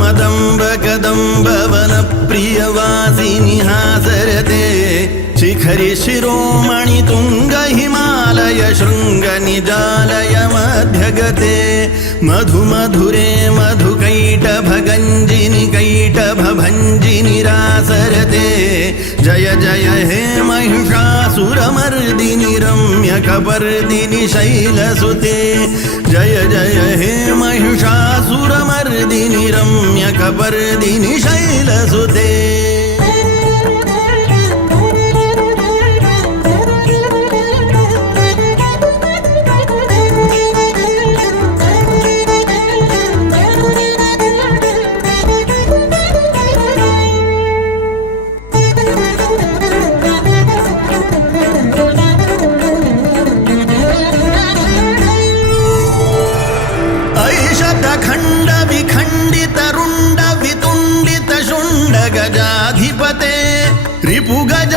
मदम्ब कदम्बवन प्रियवासिनि हासरते शिखरि शिरोमणि तुंग हिमालय शृंग निजालय मध्यगते मधु मधुरे मधुकैटभ गंजिनि कैटभ भंजिनि रासरते जय जय हे महिषासुरमर्दिनि रम्यकपर्दिनि शैलसुते जय जय हे महिषासुरमर्दिनि रम्यकपर्दिनि शैलसुते खंड विखंडित रुंड वितुंडित शुंड गजाधिपते रिपु गज